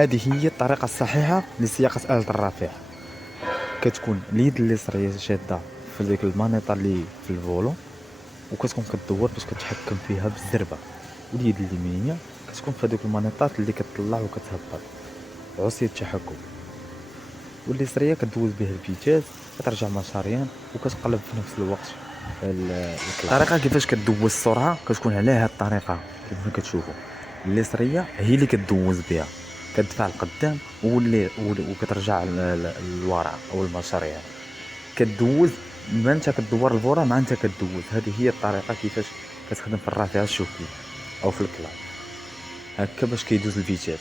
هذه هي الطريقة الصحيحة لسياقة آلة الرافعة. كتكون اليد اليسرية شادة في ديك المانيطة اللي في الفولون، وكتكون كدور باش كتحكم فيها بالزربة، واليد اليمينية كتكون في هذوك المانيطات اللي كتطلع وكتهبط، عصي التحكم. واليسرية كدوز بها الفيتاس، كترجع مساريا وكتقلب في نفس الوقت الطريقة كيفاش كدوز السرعة. كتكون على هاد الطريقة كيف كتشوفوا، اليسرية هي اللي كدوز بها، كتدفع القدام وكترجع للوراء او المسار، يعني كدوز ما انت كدور الفورة مع انت كدوز. هذه هي الطريقة كيفاش كتخدم في الرافعة الشوكية او في الكلاف، هكا باش كيدوز الفيتاس.